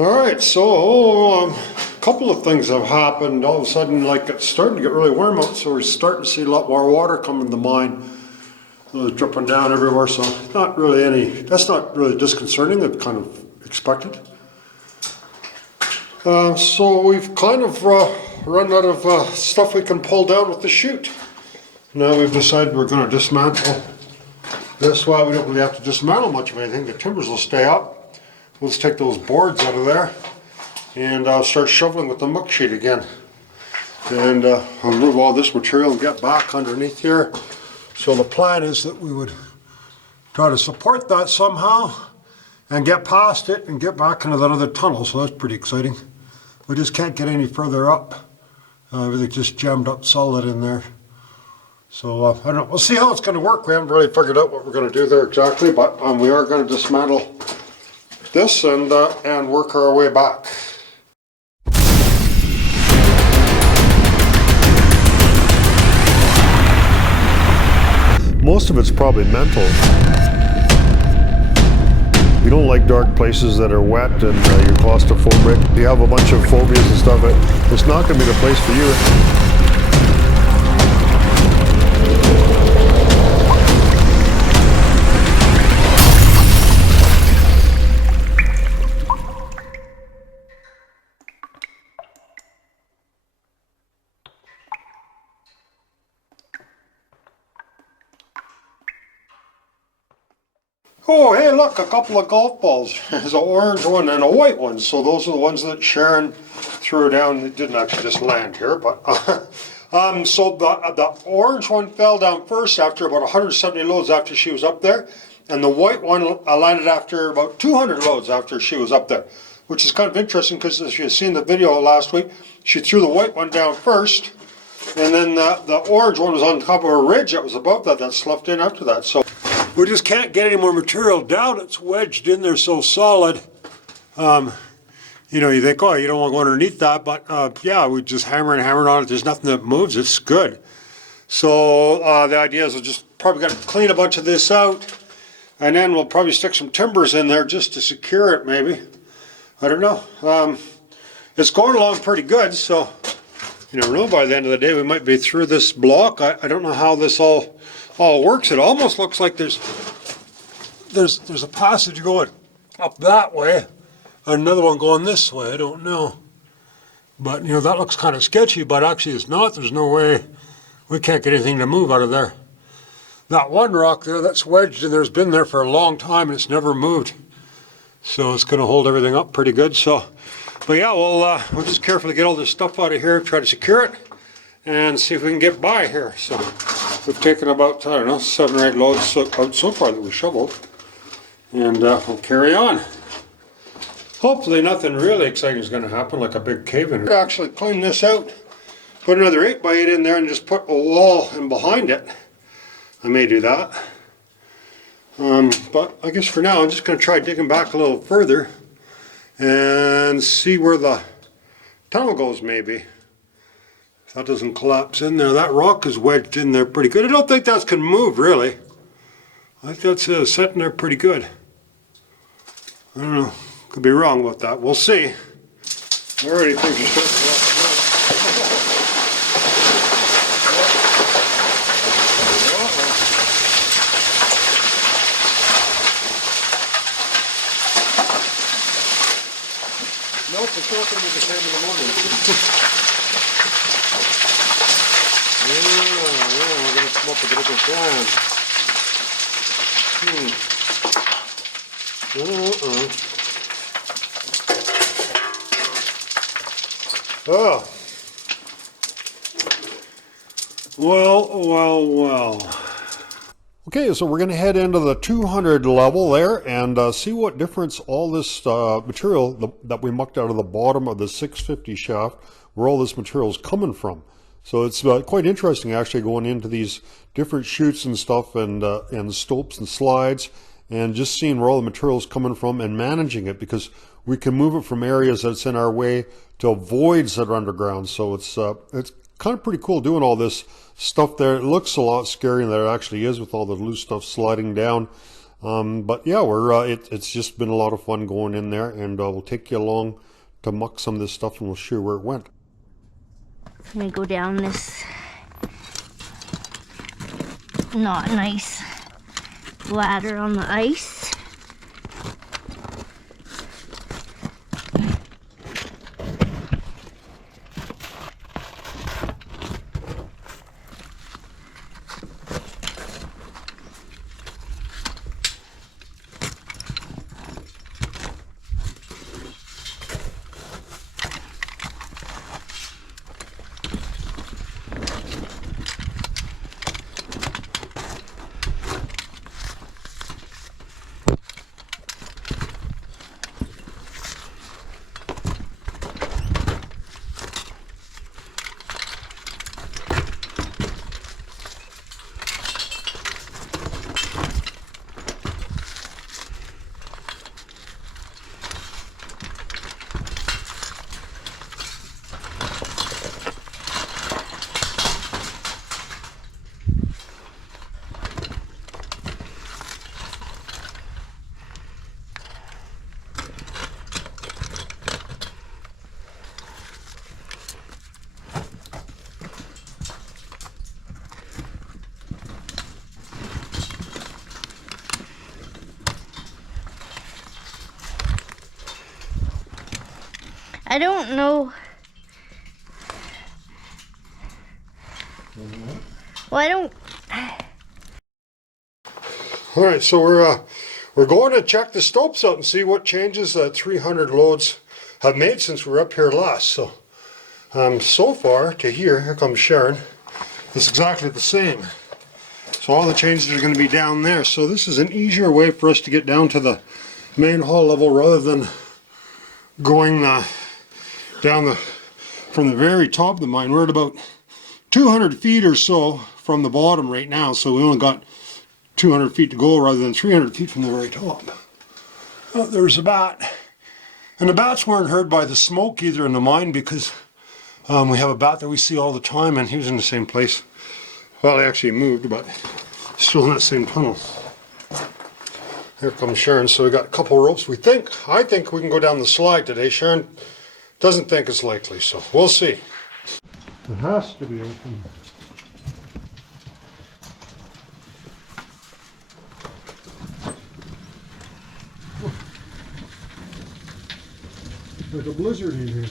Alright, so a couple of things have happened. All of a sudden, like, it's starting to get really warm out, so we're starting to see a lot more water coming to the mine. It's dripping down everywhere, so that's not really disconcerting. It's kind of expected. So we've kind of run out of stuff we can pull down with the chute. Now we've decided we're going to dismantle this. Well, we don't really have to dismantle much of anything. The timbers will stay up. Let's take those boards out of there and start shoveling with the muck sheet again. And I'll remove all this material and get back underneath here. So the plan is that we would try to support that somehow and get past it and get back into that other tunnel. So that's pretty exciting. We just can't get any further up. Everything's just jammed up solid in there. So I don't know. We'll see how it's going to work. We haven't really figured out what we're going to do there exactly, but we are going to dismantle this and work our way back. Most of it's probably mental. You don't like dark places that are wet and you're claustrophobic. You have a bunch of phobias and stuff. It's not going to be the place for you. Oh, hey, look, a couple of golf balls. There's an orange one and a white one. So those are the ones that Sharon threw down. It didn't actually just land here, but so the orange one fell down first after about 170 loads after she was up there, and the white one landed after about 200 loads after she was up there, which is kind of interesting because as you've seen the video last week, she threw the white one down first, and then the orange one was on top of a ridge that was above that sloughed in after that. So we just can't get any more material down. It's wedged in there so solid. You know, you think, oh, you don't want to go underneath that, but yeah, we just hammer on it. There's nothing that moves. It's good. So the idea is we'll just probably got to clean a bunch of this out, and then we'll probably stick some timbers in there just to secure it, maybe. I don't know. It's going along pretty good, so you never know. By the end of the day, we might be through this block. I don't know how this all works. It almost looks like there's a passage going up that way, another one going this way. I don't know, but you know, that looks kind of sketchy, but actually it's not. There's no way, we can't get anything to move out of there. That one rock there that's wedged in there's been there for a long time and it's never moved, so it's going to hold everything up pretty good. So but yeah, we'll just carefully get all this stuff out of here, try to secure it and see if we can get by here. So we've taken about, I don't know, 7 or 8 loads out so far that we shoveled, and we'll carry on. Hopefully nothing really exciting is going to happen, like a big cave-in. Actually clean this out, put another 8x8 in there and just put a wall in behind it. I may do that. But I guess for now I'm just going to try digging back a little further and see where the tunnel goes, maybe. If that doesn't collapse in there. That rock is wedged in there pretty good. I don't think that's going to move, really. I think that's sitting there pretty good. I don't know. Could be wrong about that. We'll see. Already things are starting to nope, it's not going to be the same in the morning. Yeah, we're going to come up with a different plan. Oh. Well. Okay, so we're going to head into the 200 level there and see what difference all this material that we mucked out of the bottom of the 650 shaft, where all this material is coming from. So it's quite interesting actually going into these different chutes and stuff and stopes and slides and just seeing where all the material is coming from and managing it, because we can move it from areas that's in our way to voids that are underground. So it's kind of pretty cool doing all this stuff there. It looks a lot scarier than it actually is with all the loose stuff sliding down. But yeah, it's just been a lot of fun going in there, and we'll take you along to muck some of this stuff, and we'll show you where it went. I'm gonna go down this not nice ladder on the ice. I don't know. Well, I don't. All right, so we're going to check the stopes out and see what changes 300 loads have made since we were up here last. So, so far to here comes Sharon. It's exactly the same. So all the changes are going to be down there. So this is an easier way for us to get down to the main hall level rather than going down from the very top of the mine. We're at about 200 feet or so from the bottom right now, so we only got 200 feet to go rather than 300 feet from the very top. Oh, there's a bat. And the bats weren't heard by the smoke either in the mine, because we have a bat that we see all the time, and he was in the same place. Well, he actually moved, but still in that same tunnel. Here comes Sharon. So we got a couple ropes. I think we can go down the slide today. Sharon doesn't think it's likely, so we'll see. It has to be open. Like a blizzard in here.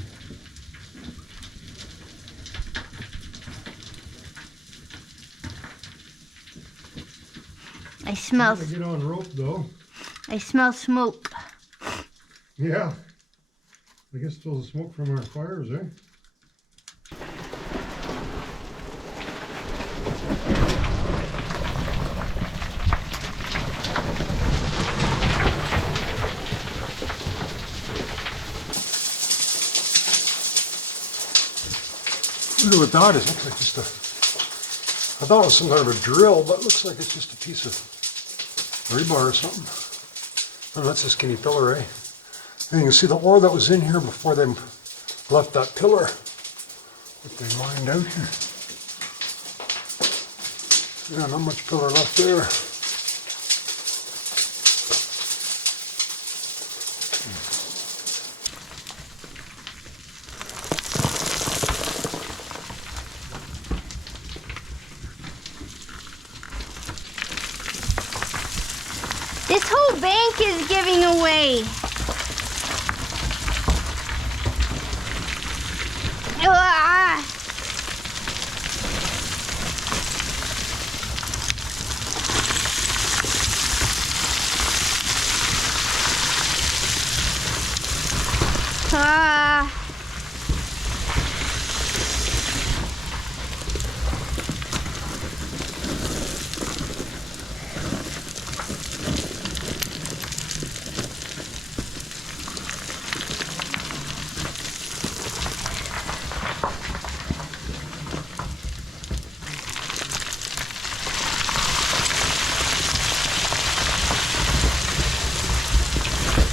I smell. Gotta get on rope though. I smell smoke. Yeah. I guess still the smoke from our fires, eh? Look at what that is. Looks like just I thought it was some kind of a drill, but it looks like it's just a piece of rebar or something. Oh, that's a skinny pillar, eh? And you can see the ore that was in here before they left that pillar. What they mined out here. Yeah, not much pillar left there. This whole bank is giving away. Ah. Ah.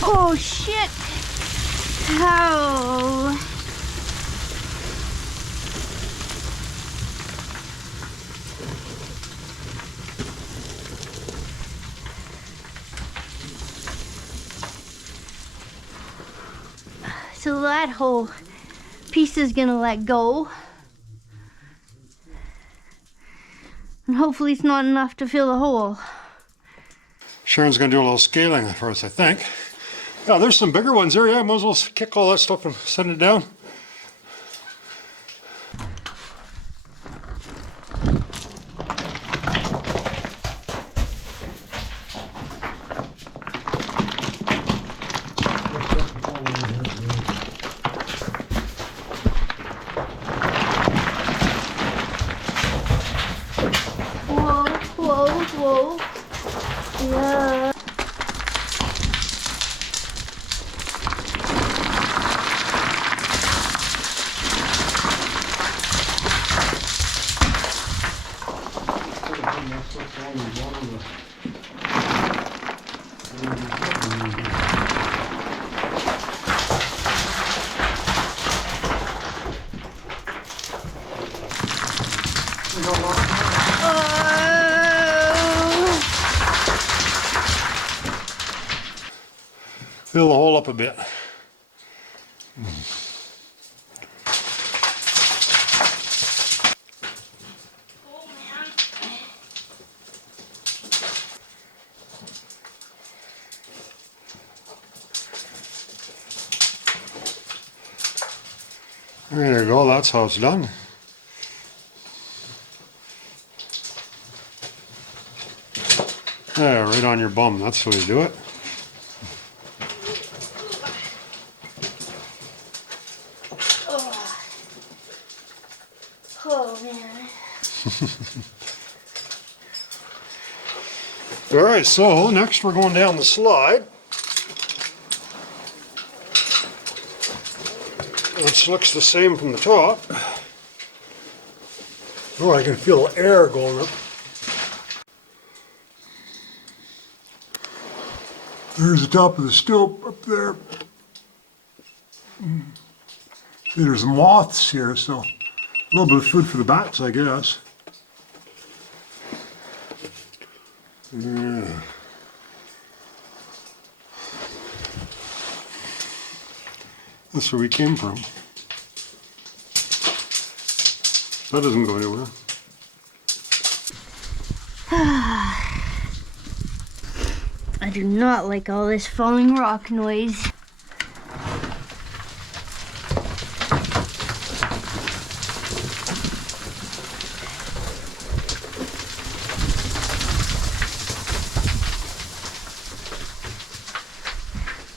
Oh shit! How? so that whole piece is gonna let go. And hopefully it's not enough to fill the hole. Sharon's gonna do a little scaling for us, I think. Yeah, there's some bigger ones there. Yeah, might as well kick all that stuff and send it down. Whoa. Yeah. Fill the hole up a bit. There you go, that's how it's done. Yeah, right on your bum, that's the way you do it. Oh man. Alright, so next we're going down the slide. Which looks the same from the top. Oh, I can feel air going up. There's the top of the stope up there. See, there's moths here, so a little bit of food for the bats, I guess. Yeah. That's where we came from. That doesn't go anywhere. I do not like all this falling rock noise.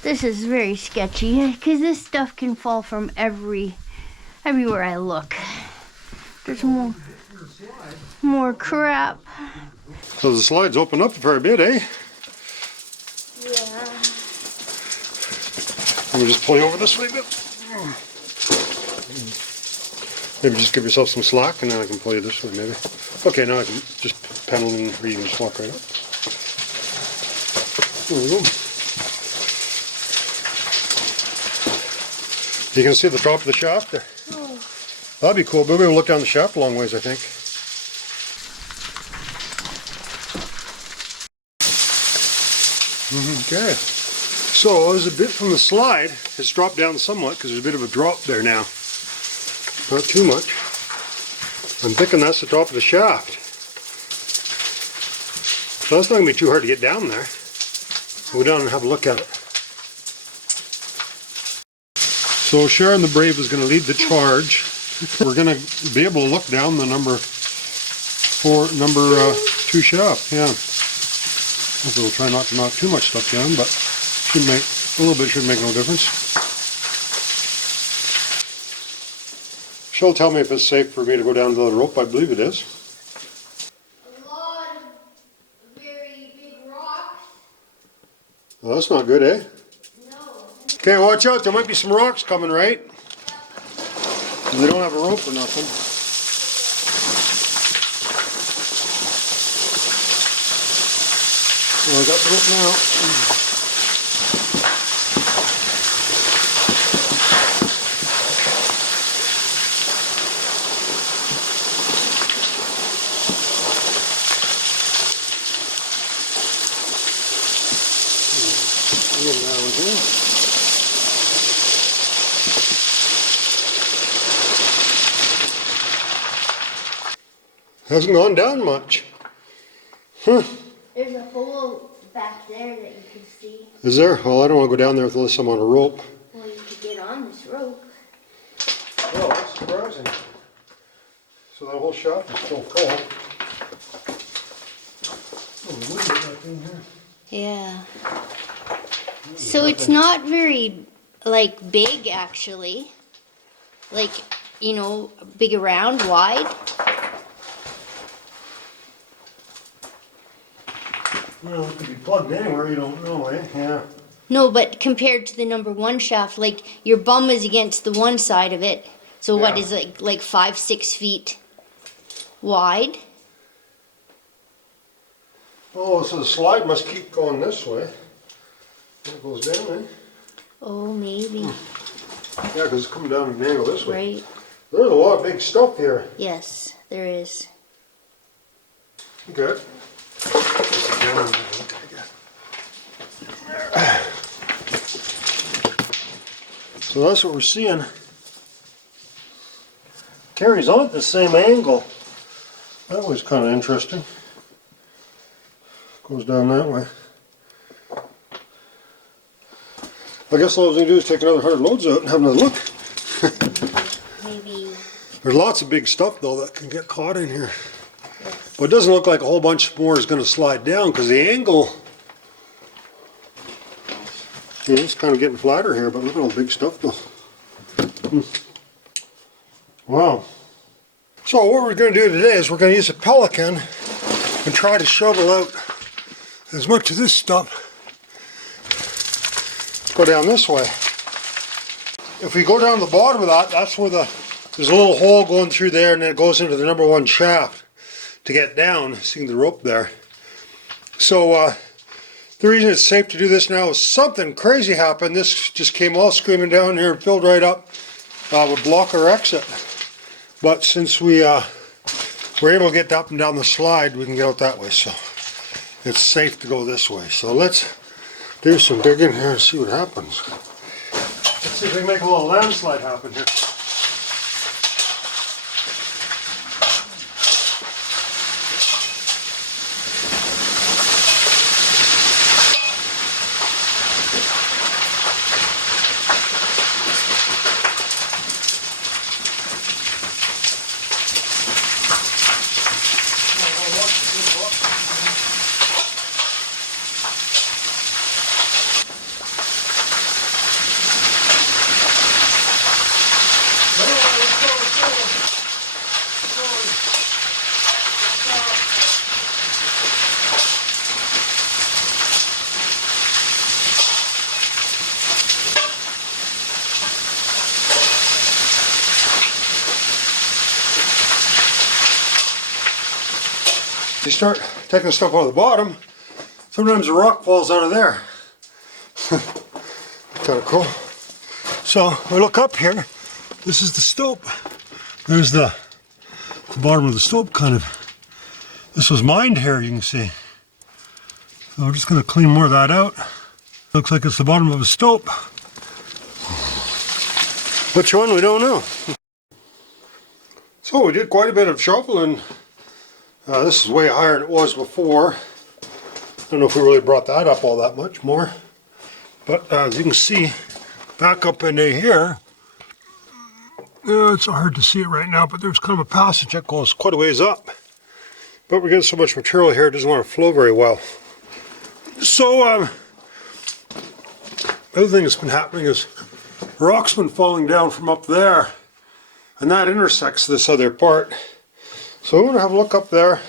This is very sketchy because this stuff can fall from everywhere I look. There's more crap. So the slides open up a fair bit, eh? Yeah. Let me just pull you over this way a bit. Maybe just give yourself some slack and then I can pull you this way maybe. Okay, now I can just pedal in where you can just walk right up. There we go. You can see the top of the shaft there. Oh. That'd be cool. Maybe we'll look down the shaft a long ways, I think. Okay. So there's a bit from the slide. It's dropped down somewhat because there's a bit of a drop there now. Not too much. I'm thinking that's the top of the shaft. So that's not going to be too hard to get down there. We'll go down and have a look at it. So Sharon the Brave is going to lead the charge. We're going to be able to look down the number 2 shaft. Yeah. Hopefully we'll try not to knock too much stuff down, but should make a little bit, should make no difference. She'll tell me if it's safe for me to go down to the rope. I believe it is. A lot of very big rocks. Well, that's not good, eh? No. Okay, watch out. There might be some rocks coming, right? They don't have a rope or nothing. Well, I got the rope now. Hasn't gone down much. Huh. There's a hole back there that you can see. Is there? Well, I don't want to go down there unless I'm on a rope. Well, you could get on this rope. Oh, that's surprising. So that whole shaft is still full. Oh, look at that thing here. Yeah. So it's not very, like, big, actually. Like, you know, big around, wide. Well, it could be plugged anywhere, you don't know, eh? Yeah. No, but compared to the number 1 shaft, like, your bum is against the one side of it. So what Yeah. is it, like 5-6 feet wide? Oh, so the slide must keep going this way. It goes down, eh? Oh, maybe. Yeah, because it's coming down an angle this way. Right. There's a lot of big stuff here. Yes, there is. Good. So that's what we're seeing. Carries on at the same angle. That was kind of interesting. Goes down that way. I guess all we do is take another 100 loads out and have another look. Maybe. There's lots of big stuff though that can get caught in here. Well, it doesn't look like a whole bunch more is going to slide down because the angle, you know, it's kind of getting flatter here, but look at all the big stuff though. Wow. So what we're going to do today is we're going to use a pelican and try to shovel out as much of this stuff. Go down this way. If we go down the bottom of that, that's where there's a little hole going through there, and then it goes into the number 1 shaft to get down. Seeing the rope there. So the reason it's safe to do this now is something crazy happened. This just came all screaming down here and filled right up. Would block our exit. But since we were able to get up and down the slide, we can get out that way. So it's safe to go this way. So let's do some digging here and see what happens. Let's see if we can make a little landslide happen here. You start taking stuff out of the bottom, sometimes the rock falls out of there. Kind of cool. So we look up here, this is the stope. There's the bottom of the stope kind of. This was mined here, you can see. So we're just going to clean more of that out. Looks like it's the bottom of a stope. Which one, we don't know. So we did quite a bit of shoveling. This is way higher than it was before. I don't know if we really brought that up all that much more. But as you can see, back up into here, it's hard to see it right now, but there's kind of a passage that goes quite a ways up. But we're getting so much material here, it doesn't want to flow very well. So, the other thing that's been happening is rock's been falling down from up there, and that intersects this other part. So I'm going to have a look up there.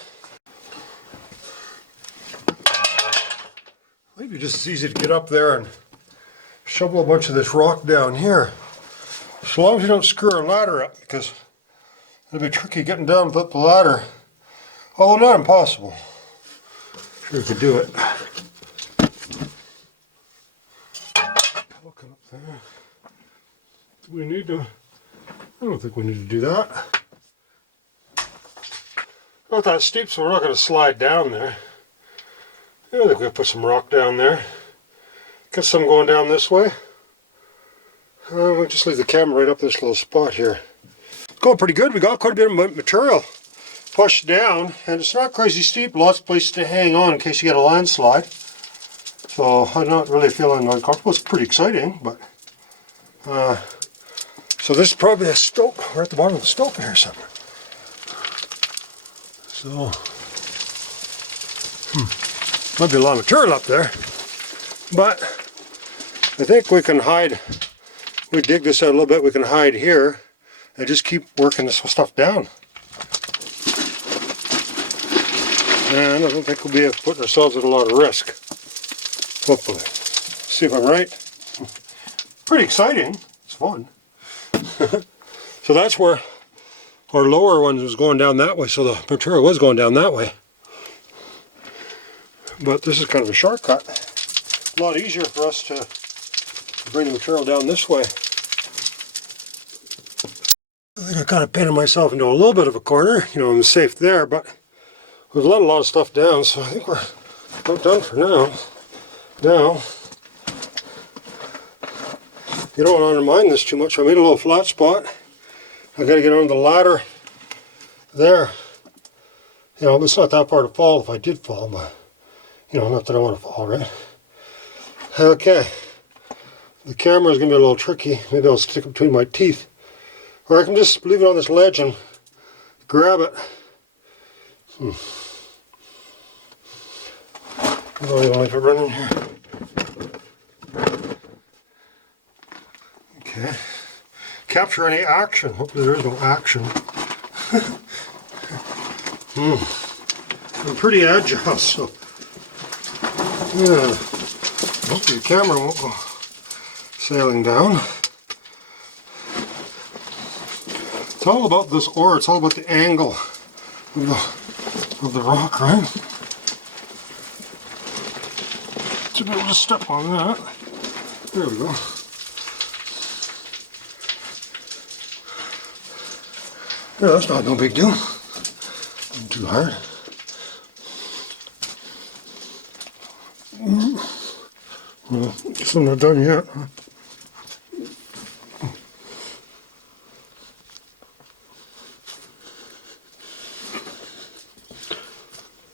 Maybe just as easy to get up there and shovel a bunch of this rock down here. As long as you don't screw our ladder up, because it'll be tricky getting down without the ladder. Although not impossible. Sure you could do it. Looking up there. Do we need to? I don't think we need to do that. Not that steep, so we're not going to slide down there. I think we'll put some rock down there. Get some going down this way. We'll just leave the camera right up this little spot here. Going pretty good. We got quite a bit of material. push down, and it's not crazy steep, lots of places to hang on in case you get a landslide. So I'm not really feeling uncomfortable. It's pretty exciting, but so this is probably a stope. We're at the bottom of the stope here somewhere. So might be a lot of material up there, but I think we can hide. We dig this out a little bit, we can hide here and just keep working this stuff down. And I don't think we'll be putting ourselves at a lot of risk. Hopefully. See if I'm right. Pretty exciting. It's fun. So that's where our lower one was going down that way, so the material was going down that way. But this is kind of a shortcut. A lot easier for us to bring the material down this way. I think I kind of painted myself into a little bit of a corner. You know, I'm safe there, but we've let a lot of stuff down, so I think we're about done for now. Now, you don't want to undermine this too much. I made a little flat spot. I got to get on the ladder there. You know, it's not that far to fall if I did fall, but you know, not that I want to fall, right? Okay. The camera is going to be a little tricky. Maybe I'll stick it between my teeth. Or I can just leave it on this ledge and grab it. I don't even leave it running here. Okay. Capture any action. Hopefully there is no action. I'm pretty agile, so yeah. Hopefully the camera won't go sailing down. It's all about this ore, it's all about the angle of the rock, right? To be able to step on that. There we go. Yeah, that's not no big deal. Not too hard. Well, guess I'm not done yet.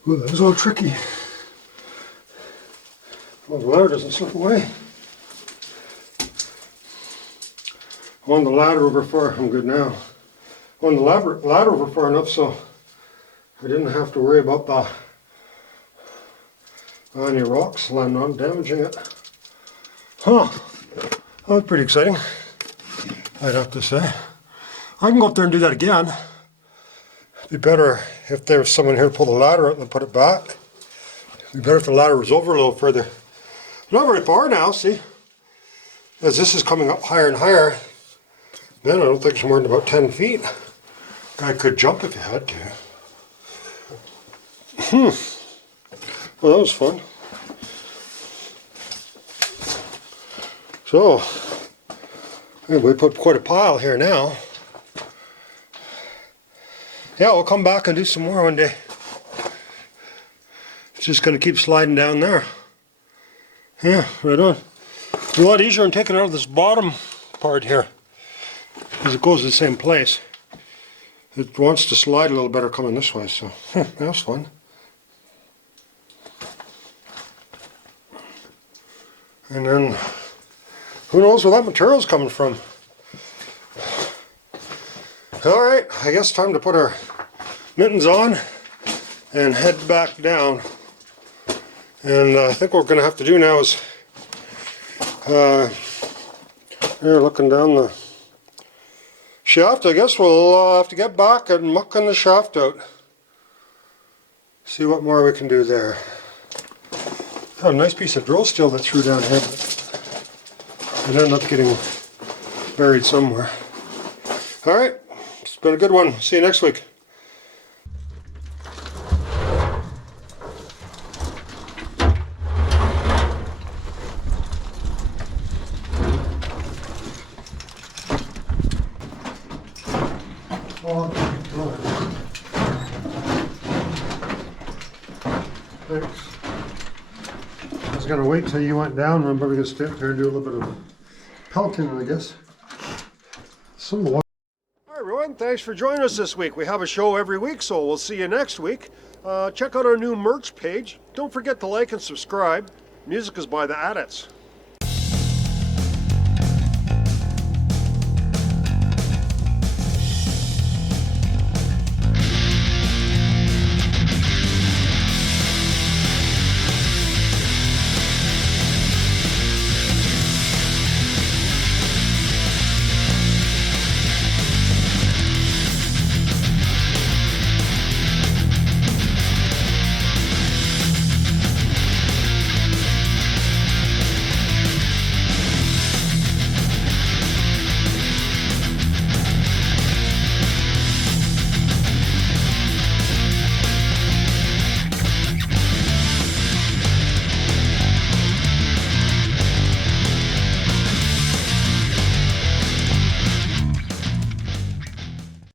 Well, that was all tricky. Well, the ladder doesn't slip away. On the ladder over far, I'm good now. On the ladder over far enough so I didn't have to worry about any rocks landing on damaging it. Huh, that was pretty exciting, I'd have to say. I can go up there and do that again. It'd be better if there was someone here to pull the ladder out and put it back. It'd be better if the ladder was over a little further. Not very far now, see? As this is coming up higher and higher, then I don't think it's more than about 10 feet. Guy could jump if he had to. Well, that was fun. So, we put quite a pile here now. Yeah, we'll come back and do some more one day. It's just going to keep sliding down there. Yeah, right on. It's a lot easier than taking it out of this bottom part here, because it goes to the same place. It wants to slide a little better coming this way, so that was fun. And then, who knows where that material's coming from. Alright, I guess time to put our mittens on and head back down. And I think what we're going to have to do now is, here looking down the shaft, I guess we'll have to get back and mucking the shaft out. See what more we can do there. Oh, a nice piece of drill steel that threw down here, but it ended up getting buried somewhere. Alright, it's been a good one. See you next week. Thanks. I was going to wait till you went down, and I'm probably going to stay up there and do a little bit of pelleting, I guess. Some of the water. Hi everyone. everyone. Thanks for joining us this week. We have a show every week, so we'll see you next week. Check out our new merch page. Don't forget to like and subscribe. Music is by the Adits.